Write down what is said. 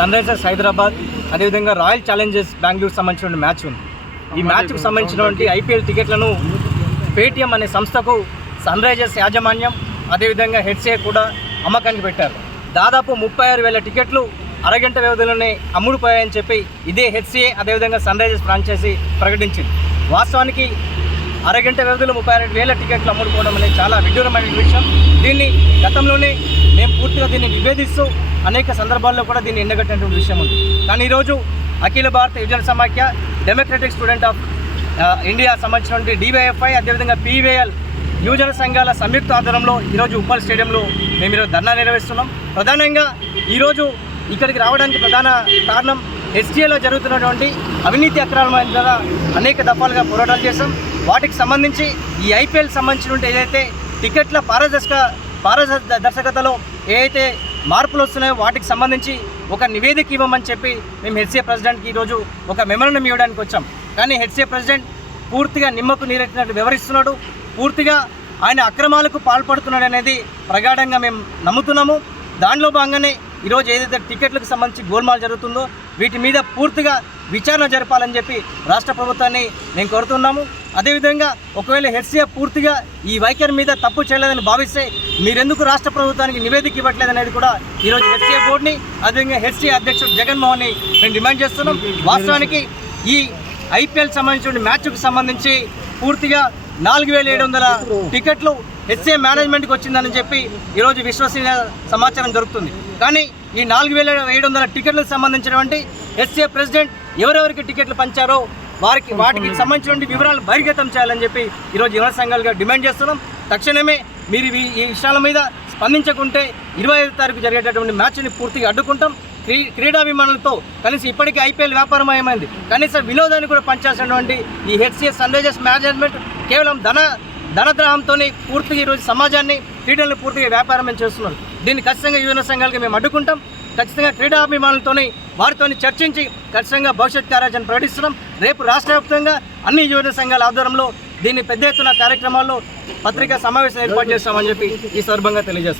sun Risers Hyderabad అదేవిధంగా royal Challengers Bengaluru సంబంధించిన match ఉంది ఈ మ్యాచ్కు సంబంధించినటువంటి ఐపీఎల్ టికెట్లను పేటీఎం అనే సంస్థకు సన్ రైజర్స్ యాజమాన్యం అదేవిధంగా హెడ్సే కూడా అమ్మకానికి పెట్టారు దాదాపు ముప్పై ఆరు వేల టికెట్లు అరగంట వ్యవధిలోనే అమ్ముడుపోయాయని చెప్పి ఇదే హెచ్సీఏ అదేవిధంగా సన్ రైజర్స్ ఫ్రాంచైజీ ప్రకటించింది వాస్తవానికి అరగంట వ్యవధిలో ముప్పై ఆరు వేల టికెట్లు అమ్ముడుకోవడం అనేది చాలా విడ్డూరమైన విషయం దీన్ని గతంలోనే మేము పూర్తిగా దీన్ని నివేదిస్తూ అనేక సందర్భాల్లో కూడా దీన్ని ఎండగట్టినటువంటి విషయం ఉంది కానీ ఈరోజు Akhila Bharata Yuvajana Samakhya democratic student of India సంబంధించినటువంటి డివైఎఫ్ఐ అదేవిధంగా పీవీఎల్ యువజన సంఘాల సంయుక్త ఆధ్వర్యంలో ఈరోజు ఉప్పల్ స్టేడియంలో మేము ఈరోజు ధర్నా నిర్వహిస్తున్నాం ప్రధానంగా ఈరోజు ఇక్కడికి రావడానికి ప్రధాన కారణం ఎస్టీఏలో జరుగుతున్నటువంటి అవినీతి అక్రమాల ద్వారా అనేక దఫాలుగా పోరాటాలు చేశాం వాటికి సంబంధించి ఈ ఐపీఎల్ సంబంధించినటువంటి ఏదైతే టికెట్ల పారదర్శక పారదర్శకతలో ఏదైతే మార్పులు వస్తున్నాయో వాటికి సంబంధించి ఒక నివేదిక ఇవ్వమని చెప్పి మేము హెచ్సీఏ ప్రెసిడెంట్కి ఈరోజు ఒక మెమరణం ఇవ్వడానికి వచ్చాం కానీ హెచ్సీఏ ప్రెసిడెంట్ పూర్తిగా నిమ్మకు నీరెట్టినట్టు వివరిస్తున్నాడు పూర్తిగా ఆయన అక్రమాలకు పాల్పడుతున్నాడు అనేది ప్రగాఢంగా మేము నమ్ముతున్నాము దానిలో భాగంగానే ఈరోజు ఏదైతే టికెట్లకు సంబంధించి గోల్మాల్ జరుగుతుందో వీటి మీద పూర్తిగా విచారణ జరపాలని చెప్పి రాష్ట్ర ప్రభుత్వాన్ని మేము కోరుతున్నాము అదేవిధంగా ఒకవేళ హెచ్సిఎ పూర్తిగా ఈ వైఖరి మీద తప్పు చేయలేదని భావిస్తే మీరెందుకు రాష్ట్ర ప్రభుత్వానికి నివేదిక ఇవ్వట్లేదు అనేది కూడా ఈరోజు హెచ్సిఎ బోర్డుని అదేవిధంగా హెచ్సిఎ అధ్యక్షుడు జగన్మోహన్ని మేము డిమాండ్ చేస్తున్నాం వాస్తవానికి ఈ ఐపీఎల్ సంబంధించిన మ్యాచ్కు సంబంధించి పూర్తిగా నాలుగు వేల ఏడు వందల టికెట్లు హెచ్ఏ మేనేజ్మెంట్కి వచ్చిందని చెప్పి ఈరోజు విశ్వసనీయ సమాచారం దొరుకుతుంది కానీ ఈ నాలుగు వేల ఏడు వందల టికెట్లకు సంబంధించినటువంటి హెచ్ఏ ప్రెసిడెంట్ ఎవరెవరికి టికెట్లు పంచారో వారికి వాటికి సంబంధించిన వివరాలు బహిర్గతం చేయాలని చెప్పి ఈరోజు యువత సంఘాలుగా డిమాండ్ చేస్తున్నాం తక్షణమే మీరు ఈ విషయాల మీద స్పందించకుంటే ఇరవై ఐదు తారీఖు జరిగేటటువంటి మ్యాచ్ని పూర్తిగా అడ్డుకుంటాం క్రీ క్రీడాభిమానులతో కలిసి ఇప్పటికే ఐపీఎల్ వ్యాపారమయమైంది కనీసం వినోదాన్ని కూడా పనిచేసినటువంటి ఈ హెచ్సిఎస్ సన్ రైజర్స్ మేనేజ్మెంట్ కేవలం ధన ధనద్రాహంతోనే పూర్తిగా ఈరోజు సమాజాన్ని క్రీడలను పూర్తిగా వ్యాపారం చేస్తున్నారు దీన్ని ఖచ్చితంగా యువన సంఘాలకి మేము అడ్డుకుంటాం ఖచ్చితంగా క్రీడాభిమానులతోని వారితో చర్చించి ఖచ్చితంగా భవిష్యత్ కార్యాచరణ ప్రకటిస్తున్నాం రేపు రాష్ట్ర వ్యాప్తంగా అన్ని యువజన సంఘాల ఆధ్వర్యంలో దీన్ని పెద్ద ఎత్తున కార్యక్రమాల్లో పత్రికా సమావేశం ఏర్పాటు చేస్తామని చెప్పి ఈ సందర్భంగా తెలియజేస్తాం